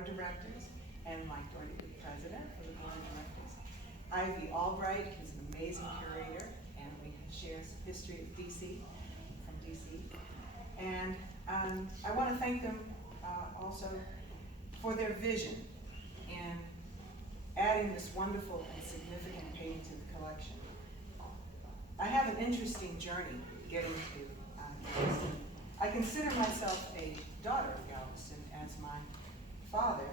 of directors, and Mike Doherty, the president of the board of directors. Ivy Albright is an amazing curator, and we share some history of DC, from DC. And I want to thank them also for their vision in adding this wonderful and significant painting to the collection. I have an interesting journey getting to Galveston. I consider myself a daughter of Galveston, as my father,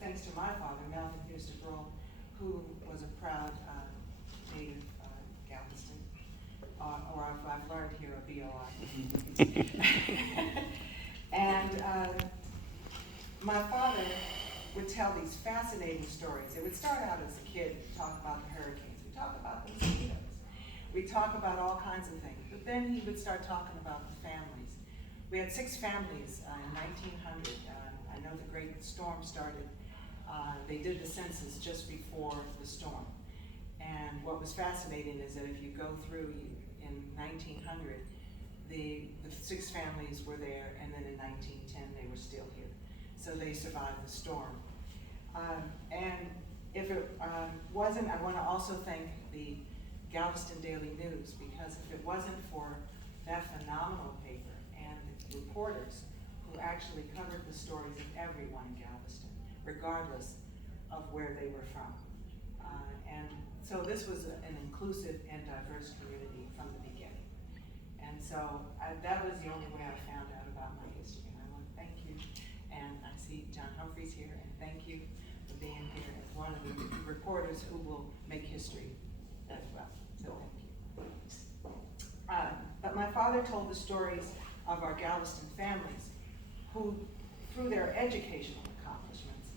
thanks to my father, Melvin Hughes DeBrule, who was a proud native Galveston, or I've learned here a BOI. And my father would tell these fascinating stories. It would start out as a kid, talk about the hurricanes, we talk about the mosquitoes, we talk about all kinds of things, but then he would start talking about the families. We had 6 families in 1900. I know the Great Storm started. They did the census just before the storm. And what was fascinating is that if you go through in 1900, the 6 families were there, and then in 1910 they were still here. So they survived the storm. And if it wasn't, I want to also thank the Galveston Daily News, because if it wasn't for that phenomenal paper and the reporters who actually covered the stories of everyone in Galveston, regardless of where they were from. And so this was an inclusive and diverse community from the beginning. And so that was the only way I found out about my history. And I want to thank you. And I see John Humphreys here, and thank you for being here as one of the reporters who will make history as well. So thank you. But my father told the stories of our Galveston families who, through their educational accomplishments,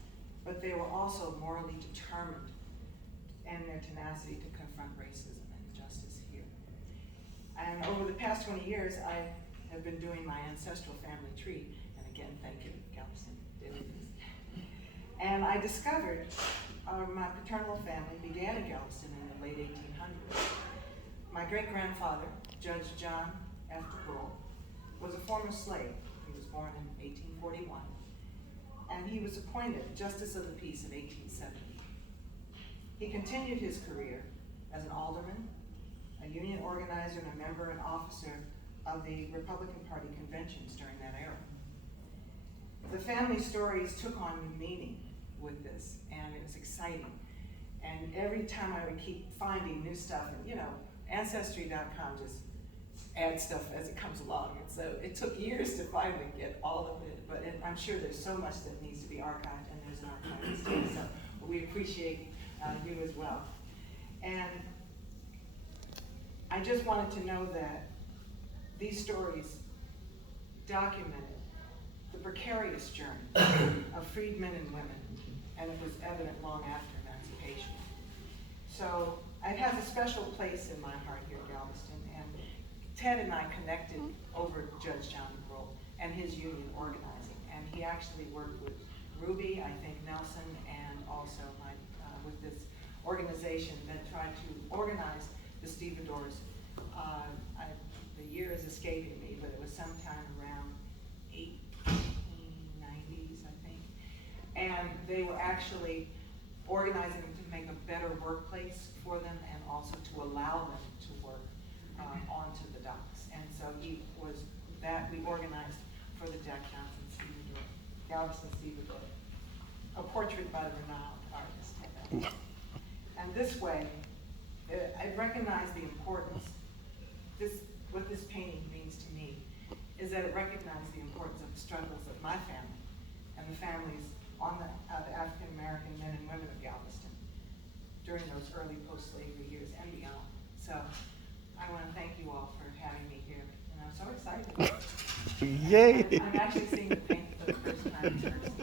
but they were also morally determined and their tenacity to confront racism and injustice here. And over the past 20 years, I have been doing my ancestral family tree, and again, thank you, Galveston Daily News. And I discovered my paternal family began in Galveston in the late 1800s. My great-grandfather, Judge John F. DeBrule, was a former slave. He was born in 1841, and he was appointed Justice of the Peace in 1870. He continued his career as an alderman, a union organizer, and a member and officer of the Republican Party conventions during that era. The family stories took on new meaning with this, and it was exciting. And every time I would keep finding new stuff, and Ancestry.com just adds stuff as it comes along. And so it took years to finally get all of it, but I'm sure there's so much that needs to be archived, and there's an archivist too, so we appreciate you as well. And I just wanted to know that these stories documented the precarious journey of freed men and women, and it was evident long after emancipation. So it has a special place in my heart here at Galveston, and Ted and I connected over Judge John DeBrule and his union organizing, and he actually worked with Ruby, I think Nelson, and also with this organization that tried to organize the stevedores. The year is escaping me, but it was sometime around 1890s, I think. And they were actually organizing to make a better workplace for them, and also to allow them to work onto the docks. And so he was that we organized for the Jack Johnson stevedore, Galveston stevedore, a portrait by the renowned artist. And this way, I recognize the importance. What this painting means to me is that it recognizes the importance of the struggles of my family and the families on the African American men and women of Galveston during those early post-slavery years and beyond. So I want to thank you all for having me here, and I'm so excited. Yay! I'm actually seeing the paint for the first time in person.